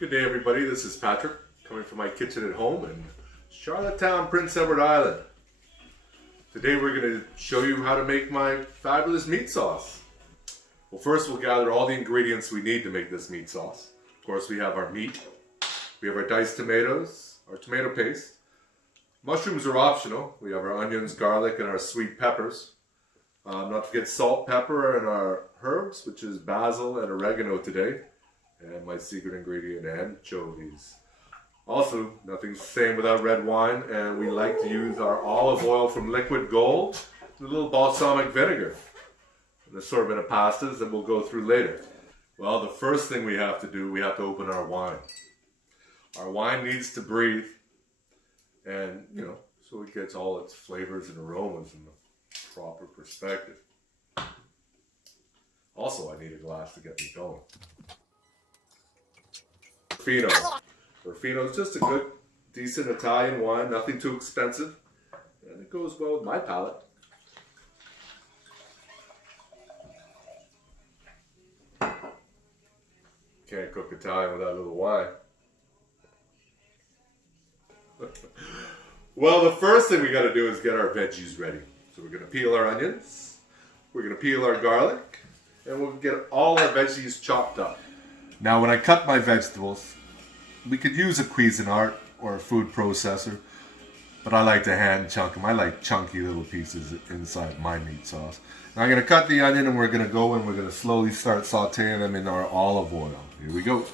Good day, everybody. This is Patrick coming from my kitchen at home in Charlottetown, Prince Edward Island. Today we're going to show you how to make my fabulous meat sauce. Well, first we'll gather all the ingredients we need to make this meat sauce. Of course, we have our meat, we have our diced tomatoes, our tomato paste. Mushrooms are optional. We have our onions, garlic, and our sweet peppers. Not to forget salt, pepper, and our herbs, which is basil and oregano today. And my secret ingredient, anchovies. Also, nothing's the same without red wine, and we like to use our olive oil from Liquid Gold with a little balsamic vinegar. An assortment of pastas that we'll go through later. Well, the first thing we have to do, we have to open our wine. Our wine needs to breathe, and so it gets all its flavors and aromas in the proper perspective. Also, I need a glass to get me going. Ruffino is just a good, decent Italian wine, nothing too expensive, and it goes well with my palate. Can't cook Italian without a little wine. Well, the first thing we got to do is get our veggies ready. So we're going to peel our onions, we're going to peel our garlic, and we'll get all our veggies chopped up. Now, when I cut my vegetables, we could use a Cuisinart or a food processor, but I like to hand chunk them. I like chunky little pieces inside my meat sauce. Now I'm going to cut the onion, and we're going to go and we're going to slowly start sauteing them in our olive oil. Here we go.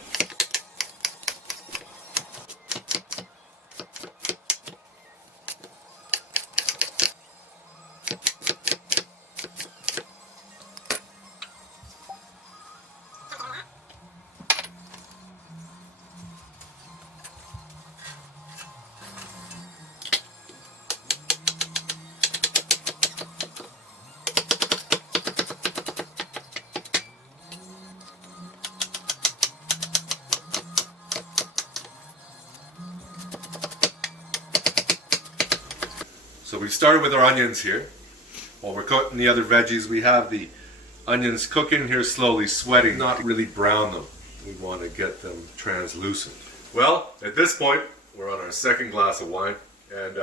So we started with our onions here. While we're cutting the other veggies, we have the onions cooking here slowly, sweating, not really brown them. We want to get them translucent. Well, at this point, we're on our second glass of wine, and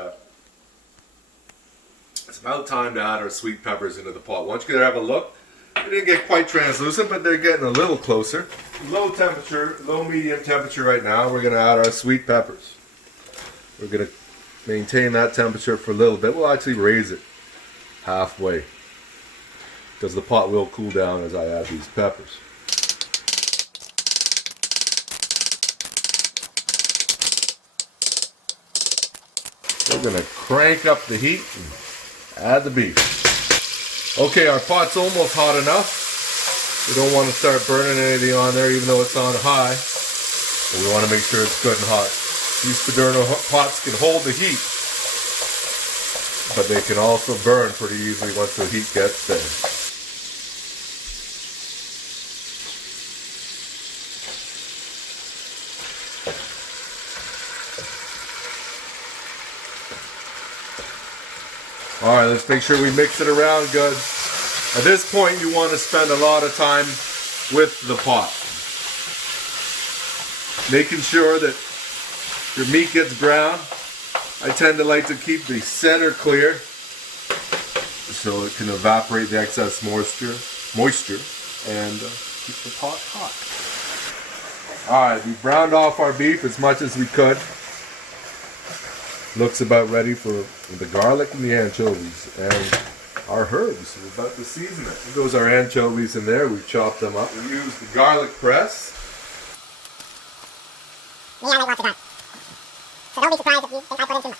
it's about time to add our sweet peppers into the pot. Once you have a look, they didn't get quite translucent, but they're getting a little closer. Low temperature, low medium temperature right now, we're going to add our sweet peppers. We're going to maintain that temperature for a little bit. We'll actually raise it halfway because the pot will cool down as I add these peppers. We're going to crank up the heat and add the beef. Okay, our pot's almost hot enough. We don't want to start burning anything on there even though it's on high. But we want to make sure it's good and hot. These Paderno pots can hold the heat, but they can also burn pretty easily once the heat gets there. Alright, let's make sure we mix it around good. At this point, you want to spend a lot of time with the pot, making sure that your meat gets brown. I tend to like to keep the center clear so it can evaporate the excess moisture and keep the pot hot. Alright, we browned off our beef as much as we could. Looks about ready for the garlic and the anchovies and our herbs. We're about to season it. Here goes our anchovies in there. We've chopped them up. We use the garlic press. Yeah, I like lots of that. So don't be surprised if you think I put in too much.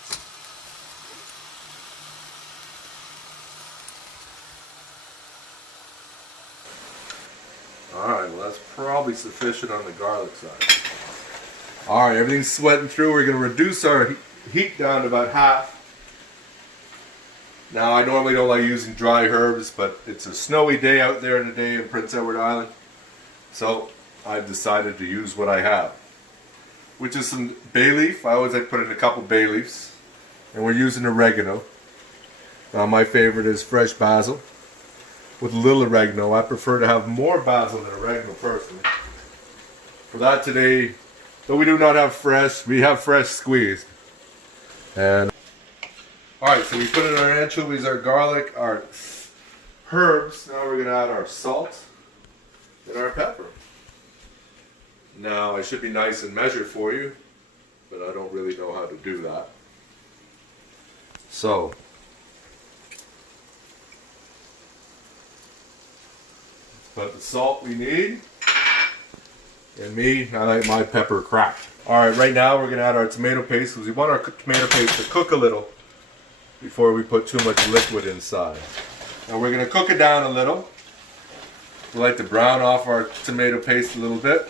Alright, well that's probably sufficient on the garlic side. Alright, everything's sweating through. We're going to reduce our heat down to about half. Now, I normally don't like using dry herbs, but it's a snowy day out there today in Prince Edward Island. So, I've decided to use what I have, which is some bay leaf. I always like to put in a couple bay leaves. And we're using oregano. Now, my favorite is fresh basil with a little oregano. I prefer to have more basil than oregano personally. For that today, But we do not have fresh. We have fresh squeezed. And alright, so we put in our anchovies, our garlic, our herbs. Now we're going to add our salt and our pepper. Now I should be nice and measured for you, but I don't really know how to do that. So put the salt we need. And me, I like my pepper cracked. Alright, right now we're going to add our tomato paste because we want our tomato paste to cook a little before we put too much liquid inside. Now we're going to cook it down a little. We like to brown off our tomato paste a little bit.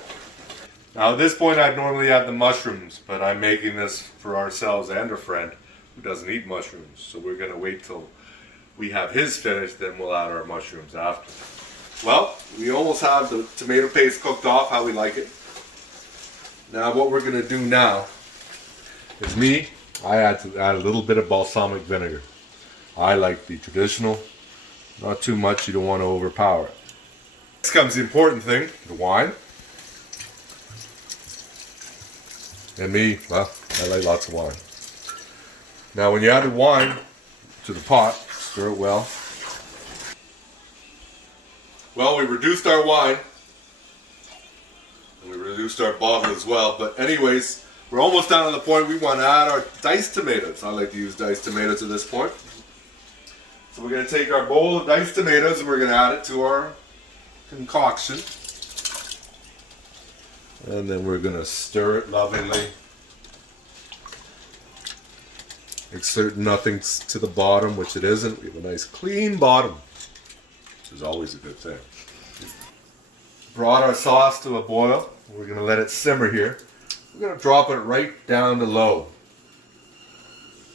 Now at this point I'd normally add the mushrooms, but I'm making this for ourselves and a friend who doesn't eat mushrooms. So we're going to wait till we have his finished, then we'll add our mushrooms after. Well, we almost have the tomato paste cooked off how we like it. Now what we're going to do now is I add a little bit of balsamic vinegar. I like the traditional, not too much, you don't want to overpower it. Next comes the important thing, the wine. And me, well, I like lots of wine. Now when you add the wine to the pot, stir it well. Well, we reduced our wine. And we reduced our bottle as well. But anyways, we're almost down to the point we want to add our diced tomatoes. I like to use diced tomatoes at this point. So we're going to take our bowl of diced tomatoes and we're going to add it to our concoction. And then we're going to stir it lovingly. Exert nothing to the bottom, which it isn't. We have a nice clean bottom, which is always a good thing. Brought our sauce to a boil. We're going to let it simmer here. We're going to drop it right down to low.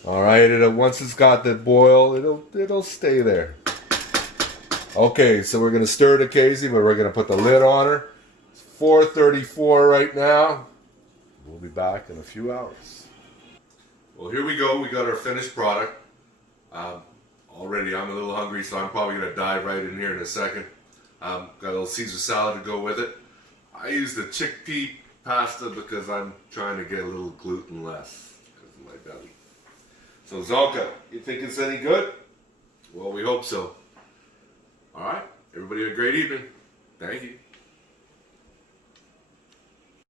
Alright, once it's got the boil, it'll stay there. Okay, so we're going to stir it occasionally, but we're going to put the lid on her. It's 4:34 right now. We'll be back in a few hours. Well, here we go. We got our finished product. Already I'm a little hungry, so I'm probably going to dive right in here in a second. Got a little Caesar salad to go with it. I use the chickpea pasta because I'm trying to get a little gluten less because of my belly. So Zonka, you think it's any good? Well, we hope so. Alright, everybody have a great evening. Thank you.